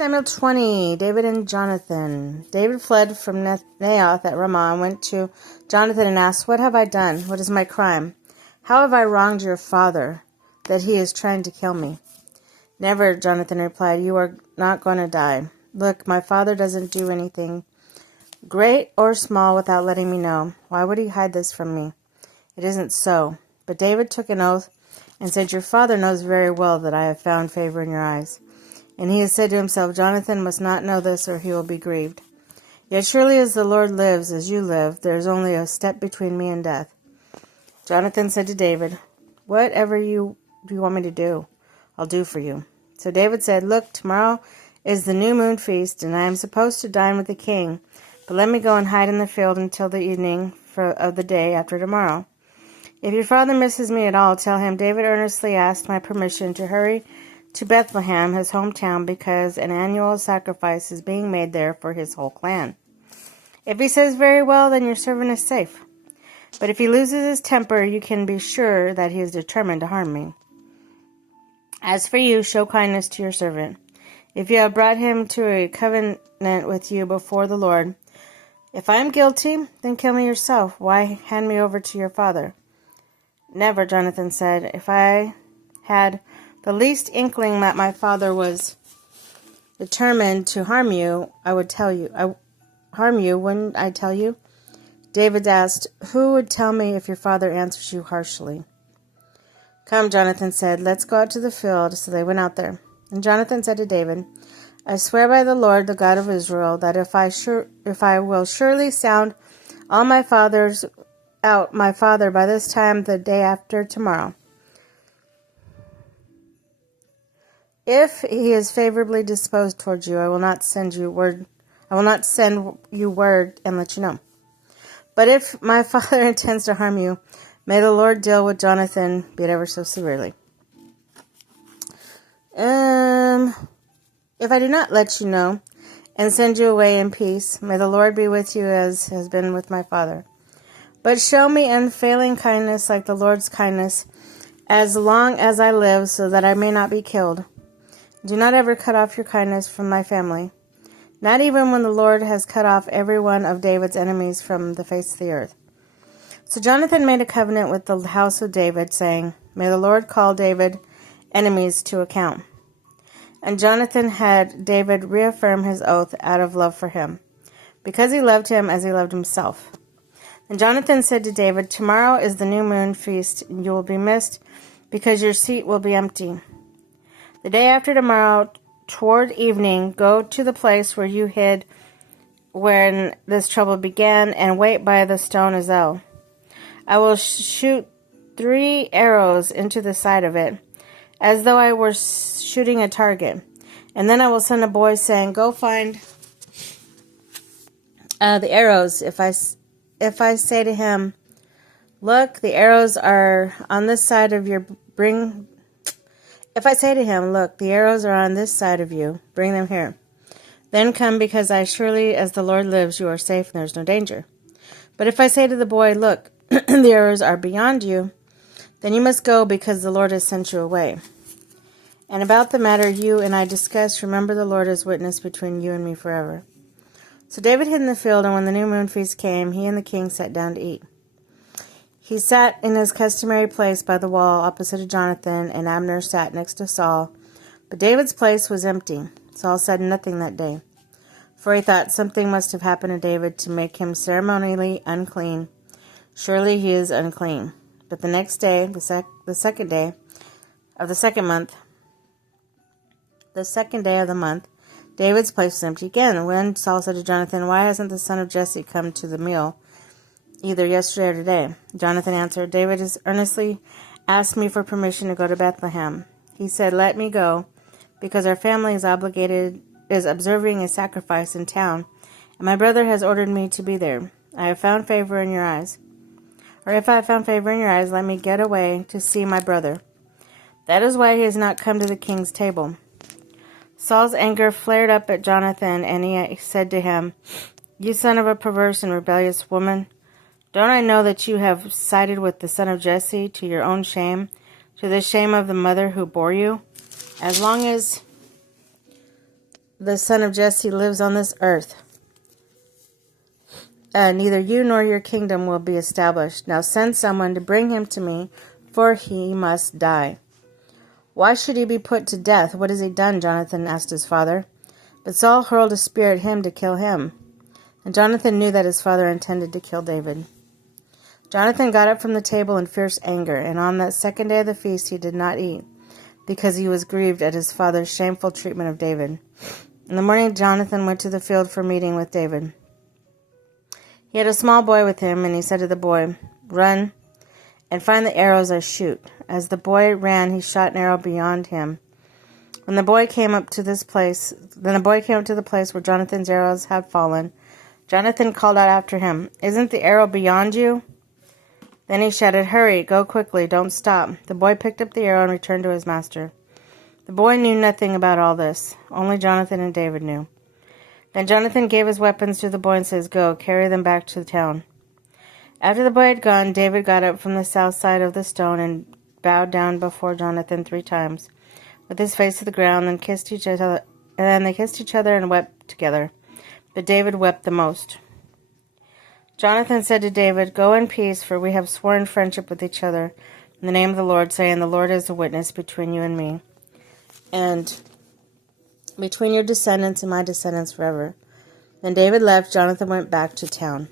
Samuel 20, David and Jonathan. David fled from Naioth at Ramah and went to Jonathan and asked, "What have I done? What is my crime? How have I wronged your father, that he is trying to kill me?" "Never," Jonathan replied. "You are not going to die. Look, my father doesn't do anything, great or small, without letting me know. Why would he hide this from me? It isn't so." But David took an oath and said, "Your father knows very well that I have found favor in your eyes." And he has said to himself, "Jonathan must not know this, or he will be grieved. Yet surely as the Lord lives, as you live, there is only a step between me and death." Jonathan said to David, "Whatever you want me to do, I'll do for you." So David said, "Look, tomorrow is the new moon feast, and I am supposed to dine with the king. But let me go and hide in the field until the evening of the day after tomorrow. If your father misses me at all, tell him David earnestly asked my permission to hurry to Bethlehem, his hometown, because an annual sacrifice is being made there for his whole clan. If he says, 'Very well,' then your servant is safe. But if he loses his temper, you can be sure that he is determined to harm me. As for you, show kindness to your servant. If you have brought him to a covenant with you before the Lord, if I am guilty, then kill me yourself. Why hand me over to your father?" "Never," Jonathan said. "If I had the least inkling that my father was determined to harm you, I would tell you. Wouldn't I tell you?" David asked, "Who would tell me if your father answers you harshly?" "Come," Jonathan said, "let's go out to the field." So they went out there. And Jonathan said to David, "I swear by the Lord, the God of Israel, that if I will surely sound all my father by this time the day after tomorrow. If he is favorably disposed towards you, I will not send you word and let you know. But if my father intends to harm you, may the Lord deal with Jonathan, be it ever so severely. If I do not let you know and send you away in peace, may the Lord be with you as has been with my father. But show me unfailing kindness like the Lord's kindness as long as I live, so that I may not be killed. Do not ever cut off your kindness from my family, not even when the Lord has cut off every one of David's enemies from the face of the earth." So Jonathan made a covenant with the house of David, saying, "May the Lord call David's enemies to account." And Jonathan had David reaffirm his oath out of love for him, because he loved him as he loved himself. And Jonathan said to David, "Tomorrow is the new moon feast, and you will be missed, because your seat will be empty. The day after tomorrow, toward evening, go to the place where you hid when this trouble began, and wait by the stone Ezel. I will shoot 3 arrows into the side of it, as though I were shooting a target. And then I will send a boy saying, 'Go find the arrows.' If I say to him, 'Look, the arrows are on this side of your If I say to him, 'Look, the arrows are on this side of you, bring them here.' Then come, because surely as the Lord lives, you are safe and there is no danger. But if I say to the boy, 'Look, the arrows are beyond you,' then you must go, because the Lord has sent you away. And about the matter you and I discussed, remember the Lord as witness between you and me forever." So David hid in the field, and when the new moon feast came, he and the king sat down to eat. He sat in his customary place by the wall opposite to Jonathan, and Abner sat next to Saul. But David's place was empty. Saul said nothing that day, for he thought something must have happened to David to make him ceremonially unclean. Surely he is unclean. But the next day, the second day of the month, David's place was empty again. When Saul said to Jonathan, "Why hasn't the son of Jesse come to the meal, either yesterday or today?" Jonathan answered, "David has earnestly asked me for permission to go to Bethlehem. He said, 'Let me go, because our family is observing a sacrifice in town, and my brother has ordered me to be there. I have found favor in your eyes. Or if I have found favor in your eyes, let me get away to see my brother. That is why he has not come to the king's table." Saul's anger flared up at Jonathan, and he said to him, "You son of a perverse and rebellious woman, don't I know that you have sided with the son of Jesse to your own shame, to the shame of the mother who bore you? As long as the son of Jesse, lives on this earth. Neither you nor your kingdom will be established. Now send someone to bring him to me, for he must die." "Why should he be put to death? What has he done?" Jonathan asked his father. But Saul hurled a spear at him to kill him. And Jonathan knew that his father intended to kill David. Jonathan got up from the table in fierce anger, and on that second day of the feast he did not eat, because he was grieved at his father's shameful treatment of David. In the morning Jonathan went to the field for meeting with David. He had a small boy with him, and he said to the boy, "Run and find the arrows I shoot." As the boy ran, he shot an arrow beyond him. When the boy came up to the place where Jonathan's arrows had fallen, Jonathan called out after him, "Isn't the arrow beyond you?" Then he shouted, "Hurry, go quickly, don't stop." The boy picked up the arrow and returned to his master. The boy knew nothing about all this. Only Jonathan and David knew. Then Jonathan gave his weapons to the boy and says, "Go, carry them back to the town." After the boy had gone, David got up from the south side of the stone and bowed down before Jonathan 3 times, with his face to the ground, and kissed each other. And then they kissed each other and wept together. But David wept the most. Jonathan said to David, "Go in peace, for we have sworn friendship with each other in the name of the Lord, saying, 'The Lord is a witness between you and me, and between your descendants and my descendants forever.'" Then David left. Jonathan went back to town.